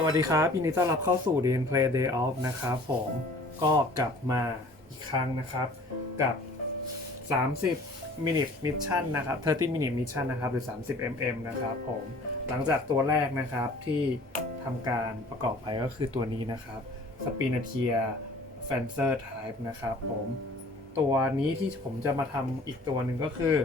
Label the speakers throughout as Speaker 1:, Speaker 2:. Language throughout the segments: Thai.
Speaker 1: สวัสดีครับยินดีต้อนรับเข้าสู่ d n Play Day Off นะครับผมก็กลับมาอีกครั้งนะครับกับ 30 Minute Mission นะครับ30 Minute Mission นะครับหรือ 30 mm นะครับผมหลังจากตัวแรกนะครับที่ทำการประกอบไปก็คือตัวนี้นะครับ Spinatia Fencer Type นะครับผมตัวนี้ที่ผมจะมาทำอีกตัวหนึ่งก็คือ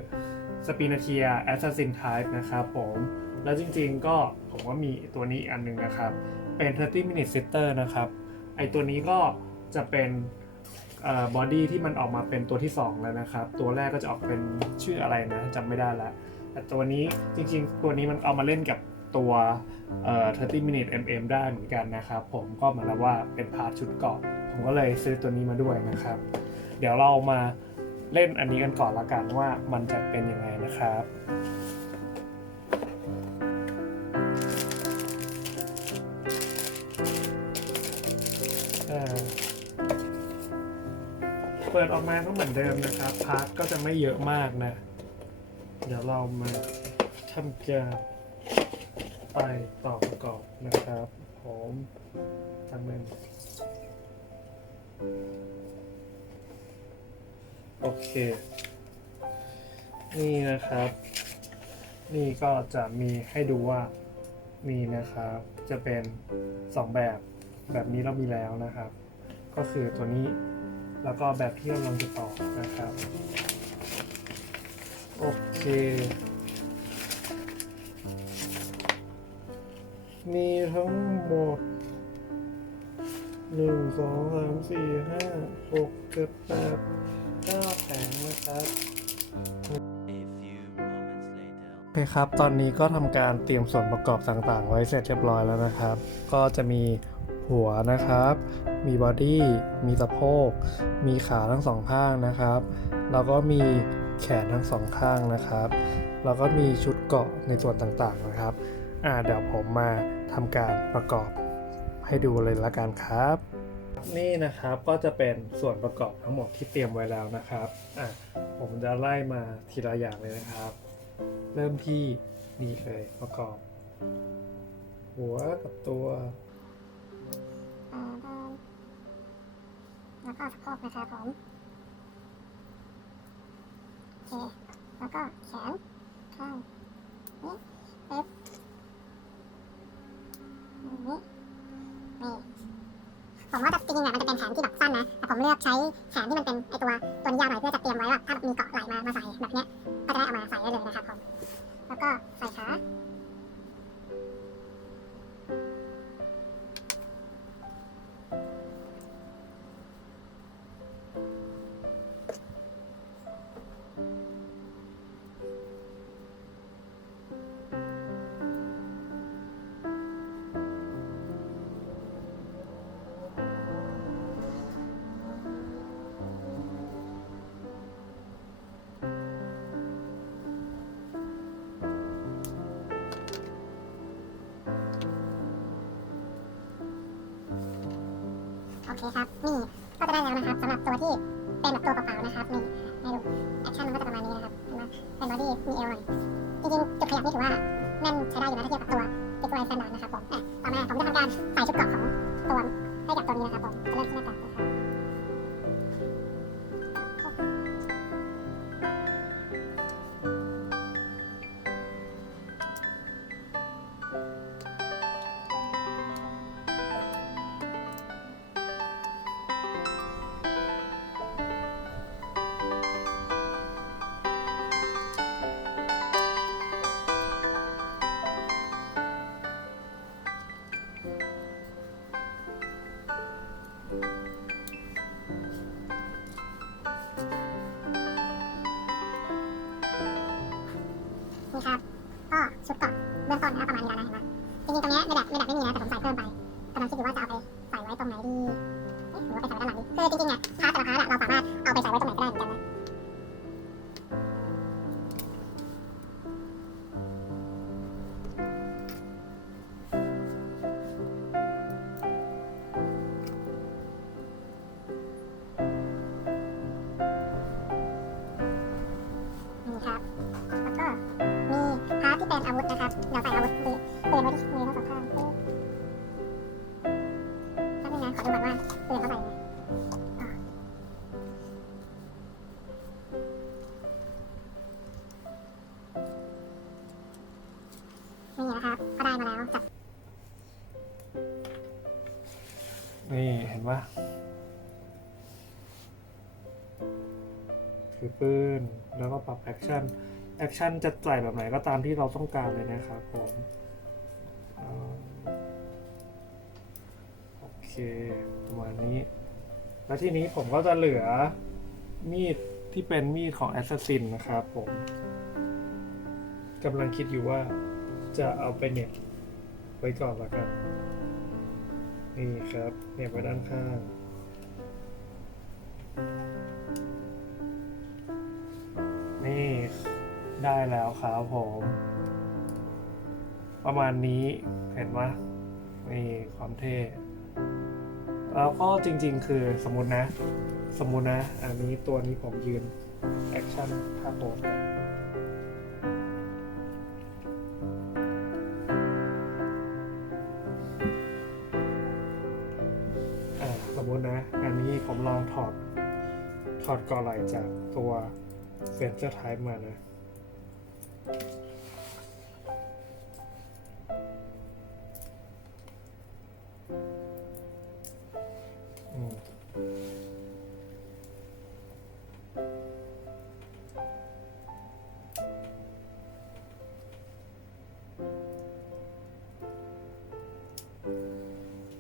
Speaker 1: Spinatia Assassin Type นะครับผม แล้วจริงๆก็ผมก็มีตัวนี้อีกอันหนึงนะครับ เป็น 30 minute sitter นะครับ ไอตัวนี้ก็จะเป็นบอดี้ที่มันออกมาเป็นตัวที่ 2 แล้วนะครับ ตัวแรกก็จะออกเป็นชื่ออะไรนะจำไม่ได้ละแต่ตัวนี้จริงๆ ตัวนี้มันเอามาเล่นกับตัวเอ่อ30 minute mm ได้เหมือนกันนะครับ ผมก็เหมือนกับว่าเป็นพาร์ทชุดเกาะผมก็เลยซื้อตัวนี้มาด้วยนะครับ เดี๋ยวเรามาเล่นอันนี้กันก่อนละกันว่ามันจะเป็นยังไงนะครับ เปิดออกมาก็เหมือนเดิมนะครับ พาร์ทก็จะไม่เยอะมากนะ เดี๋ยวเรามาทำการไปต่อประกอบนะครับผมทำเป็นโอเค นี่นะครับ นี่ก็จะมีให้ดูว่ามีนะครับ จะเป็น 2 แบบ แบบนี้เรามีแล้วนะครับ ก็คือตัวนี้ แล้วก็แบบที่เรากำลังจะต่อนะครับ โอเค มีทั้งหมดหนึ่งสองสามสี่ห้าหกเจ็ดแปดเก้าแผงนะครับโอเคครับ ตอนนี้ก็ทำการเตรียมส่วนประกอบต่างๆ ไว้เสร็จเรียบร้อยแล้วนะครับ ก็จะมี หัวนะครับ มีบอดี้ มีสะโพก มีขาทั้งสองข้างนะครับ แล้วก็มีแขนทั้งสองข้างนะครับ แล้วก็มีชุดเกาะในส่วนต่างๆนะครับอ่าเดี๋ยวผมมาทำการประกอบให้ดูเลยละกันครับ นี่นะครับก็จะเป็นส่วนประกอบทั้งหมดที่เตรียมไว้แล้วนะครับอะผมจะไล่มาทีละอย่างเลยนะครับ เริ่มที่นี่เลยประกอบ หัวกับตัว
Speaker 2: แล้วก็สะโพกนะครับผมโอเคแล้วก็แขนข้างนี้ปึ๊บอย่างนี้นี่ผมว่าจริงๆอะมันจะเป็นแขนที่แบบสั้นนะแต่ผมเลือกใช้แขนที่มันเป็นไอตัวตัวยาวหน่อยเพื่อจะเตรียมไว้ว่าถ้ามีเกาะไหลมามาใส่แบบเนี้ยก็จะได้เอามาใส่ได้เลยนะครับผมแล้วก็ใส่ขา เคครับ นี่ก็จะได้แล้วนะครับสำหรับตัวที่เป็นแบบตัวเปล่าๆนะครับนี่ให้ดูแอคชั่นมันก็จะประมาณนี้นะครับเห็นไหมเป็นบอดี้มีเอวหน่อยจริงๆจุดขยับนี่ถือว่าแน่นใช้ได้อยู่นะถ้าเทียบกับตัวติ๊กไวสแตนดาร์นะครับผมอะต่อมาผมจะทำการใส่ชุดเกราะของตัวให้กับตัวนี้นะครับผมจะเริ่มที่หน้ากา ไหมจริงๆตรงเนี้ยในแบบในแบบไม่มีนะแต่ผม ปืน แล้วก็ปรับแอ
Speaker 1: คชั่น แอคชั่นจะใส่แบบไหนก็ตามที่เราต้องการเลยนะครับผมโอเคประมาณนี้ แล้วทีนี้ผมก็จะเหลือมีดที่เป็นมีดของแอสซัสซินนะครับผมกำลังคิดอยู่ว่าจะเอาไปเน็บไว้ก่อนละกัน นี่ครับเน็บไว้ด้านข้าง นี่ได้แล้วครับผม ประมาณนี้เห็นไหมนี่ความเท่แล้วก็จริง ๆ คือสมมตินะ สมมุตินะ อันนี้ตัวนี้ผมยืน แอคชั่นท่าโพสสมมุตินะ อันนี้ผมลองถอดถอดกอไหลจากตัว เฟนเจอร์ไทป์มานะอืม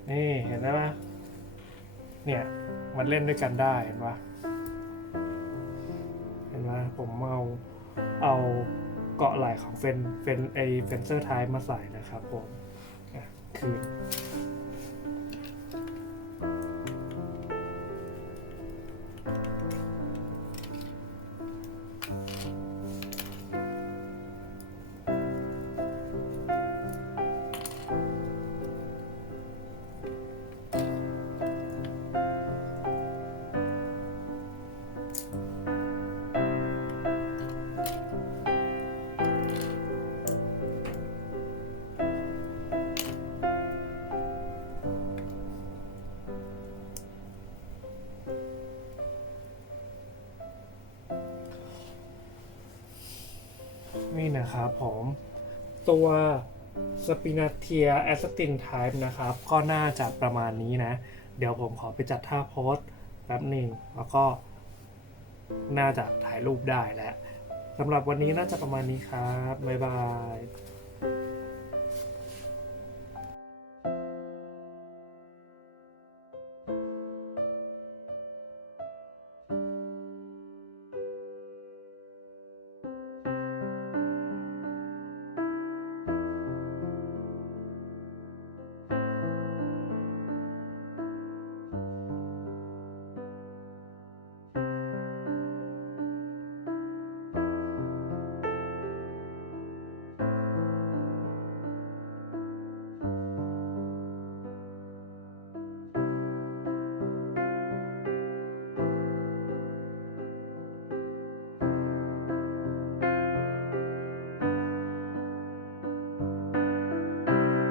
Speaker 1: นี่เห็นไหมเนี่ย มันเล่นด้วยกันได้เห็นปะ ผมเอาเอาเกาะไหล่ของเฟนเฟนไอเฟนเซอร์ไทป์มาใส่นะครับผมคือ นี่นะครับผมตัวสปินาเทียแอสตินไทป์นะครับ ก็น่าจะประมาณนี้นะ เดี๋ยวผมขอไปจัดท่าโพสแป๊บหนึ่งแล้วก็น่าจะถ่ายรูปได้แล้วสำหรับวันนี้น่าจะประมาณนี้ครับ บ๊ายบาย